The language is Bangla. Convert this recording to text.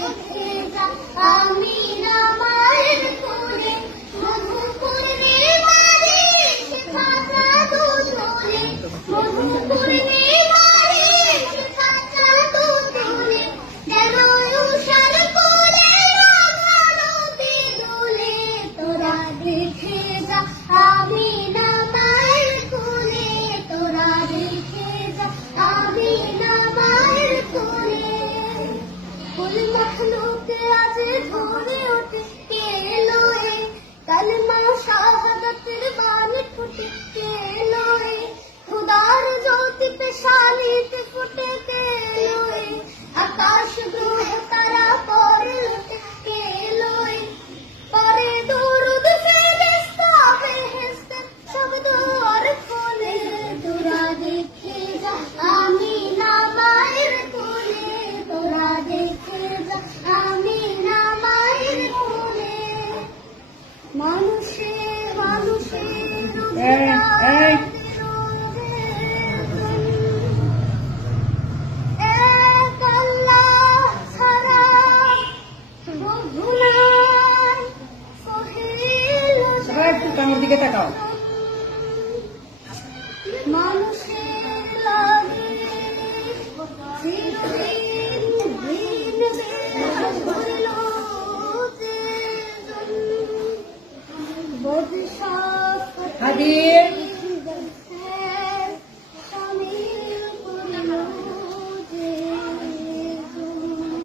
দেখে যা আমি না মায়ের কোলে মধুপুরে মারে খাতা দুধলে মধুপুরে মারে খাতা দুধলে যেন উষার কোলে রাঙানোতে দোলে তোরা দেখে যা আমি না মায়ের কোলে তোরা দেখে যা আমি না মায়ের কোলে কুল মখলুক আজ ভোরে ওঠে কে এলো এ কালমা শাহাদাতের বাণী ফুটে কে এলো এ খুদার জ্যোতি पे শালিতে ফুটে কে এলো এ আকাশ গ্রহ তারা পরে লুটে কে এলো এ পরে দরুদ ফেরেশতা বেহেশতে সব দুয়ার খোলে তোরা দেখে যা আমি না মায়ের কোলে তোরা দেখে যা আমি না মায়ের কোলে মানুষে মানুষে এক আল্লাহ ছাড়া প্রভু নাই সোহেল সবাই একটু কানের দিকে তাকাও। মানুষের লাগে দিন দিন ভুল বদিশা হাদির